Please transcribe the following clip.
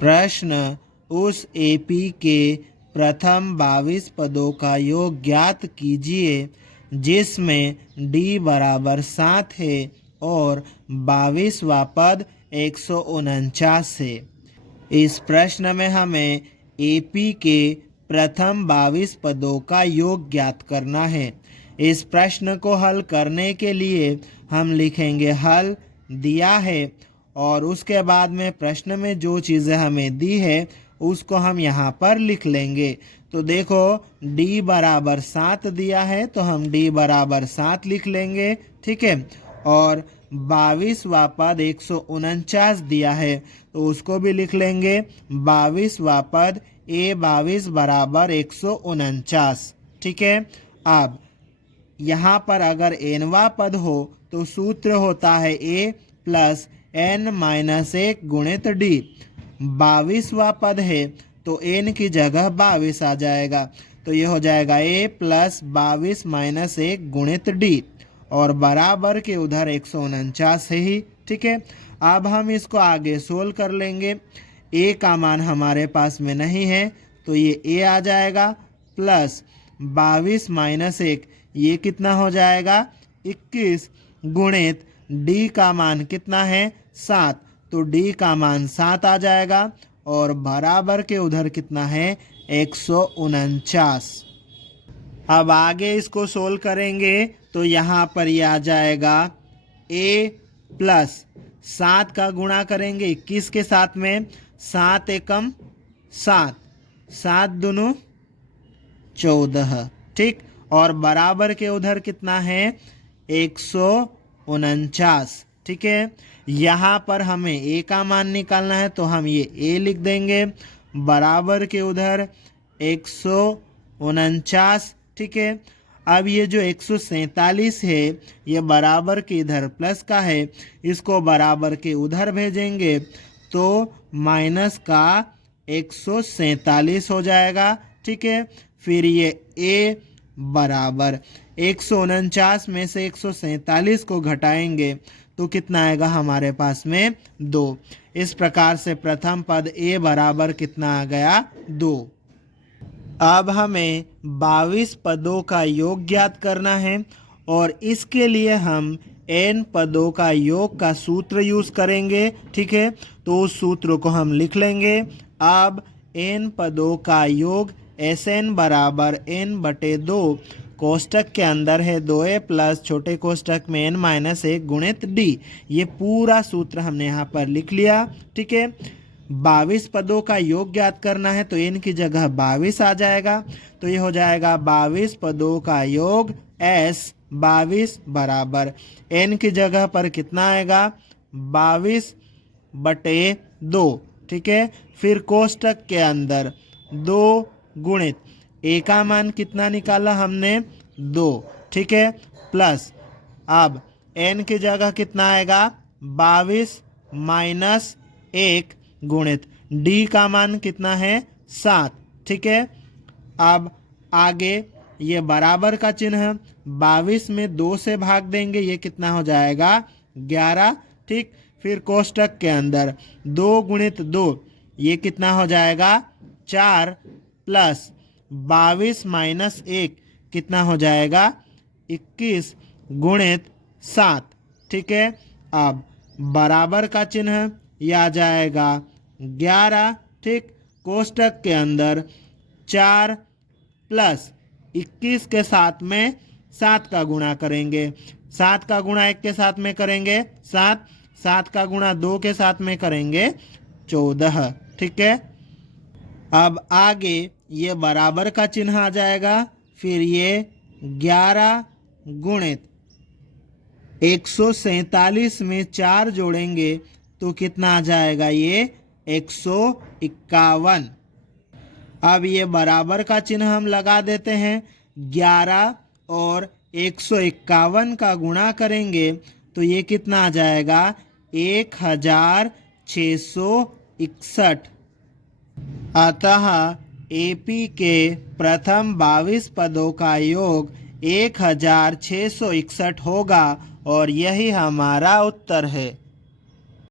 प्रश्न उस एपी के प्रथम 22 पदों का योग ज्ञात कीजिए जिसमें d बराबर 7 है और 22वां पद 149 है। इस प्रश्न में हमें एपी के प्रथम 22 पदों का योग ज्ञात करना है। इस प्रश्न को हल करने के लिए हम लिखेंगे हल दिया है और उसके बाद में प्रश्न में जो चीज़ें हमें दी है उसको हम यहाँ पर लिख लेंगे। तो देखो d बराबर 7 दिया है तो हम d बराबर 7 लिख लेंगे, ठीक है। और 22वां पद 149 दिया है तो उसको भी लिख लेंगे। 22वां पद a22 बराबर 149, ठीक है। अब यहाँ पर अगर nवां पद हो तो सूत्र होता है a प्लस n माइनस 1 गुणित d। 22वां पद है तो n की जगह 22 आ जाएगा तो ये हो जाएगा a प्लस 22 माइनस 1 गुणित d और बराबर के उधर 149 है ही, ठीक है। अब हम इसको आगे सोल्व कर लेंगे। a का मान हमारे पास में नहीं है तो ये a आ जाएगा प्लस 22 माइनस 1 ये कितना हो जाएगा 21 गुणित d का मान कितना है 7 तो d का मान 7 आ जाएगा और बराबर के उधर कितना है 149। अब आगे इसको सोल्व करेंगे तो यहाँ पर ये आ जाएगा a प्लस 7 का गुणा करेंगे 21 के साथ में 7 एकम 7, 7 दूनी 14, ठीक। और बराबर के उधर कितना है 149, ठीक है। यहाँ पर हमें a का मान निकालना है तो हम ये a लिख देंगे बराबर के उधर 149, ठीक है। अब ये जो 147 है ये बराबर के इधर प्लस का है, इसको बराबर के उधर भेजेंगे तो माइनस का 147 हो जाएगा, ठीक है। फिर ये a बराबर 149 में से 147 को घटाएंगे तो कितना आएगा हमारे पास में 2। इस प्रकार से प्रथम पद a बराबर कितना आ गया 2। अब हमें 22 पदों का योग ज्ञात करना है और इसके लिए हम n पदों का योग का सूत्र यूज करेंगे, ठीक है। तो उस सूत्र को हम लिख लेंगे। अब n पदों का योग Sn बराबर n बटे 2 कोष्टक के अंदर है 2a प्लस छोटे कोष्टक में n माइनस 1 गुणित d। ये पूरा सूत्र हमने यहाँ पर लिख लिया, ठीक है। 22 पदों का योग ज्ञात करना है तो n की जगह 22 आ जाएगा तो ये हो जाएगा 22 पदों का योग s 22 बराबर n की जगह पर कितना आएगा 22 बटे 2, ठीक है। फिर कोष्टक के अंदर 2 गुणित a का मान कितना निकाला हमने 2, ठीक है, प्लस अब n की जगह कितना आएगा 22 माइनस 1 गुणित d का मान कितना है 7, ठीक है। अब आगे ये बराबर का चिन्ह 22 में 2 से भाग देंगे ये कितना हो जाएगा 11, ठीक। फिर कोष्टक के अंदर 2 गुणित 2 ये कितना हो जाएगा 4 प्लस 22 माइनस 1 कितना हो जाएगा 21 गुणित 7, ठीक है। अब बराबर का चिन्ह यह आ जाएगा 11, ठीक। कोष्टक के अंदर 4 प्लस 21 के साथ में 7 का गुणा करेंगे, 7 का गुणा 1 के साथ में करेंगे 7, 7 का गुणा 2 के साथ में करेंगे 14, ठीक है। अब आगे ये बराबर का चिन्ह आ जाएगा। फिर ये 11 गुणित 147 में 4 जोड़ेंगे तो कितना आ जाएगा ये 151। अब ये बराबर का चिन्ह हम लगा देते हैं। 11 और 151 का गुणा करेंगे तो ये कितना आ जाएगा 1661। अतः एपी के प्रथम 22 पदों का योग 1661 होगा और यही हमारा उत्तर है।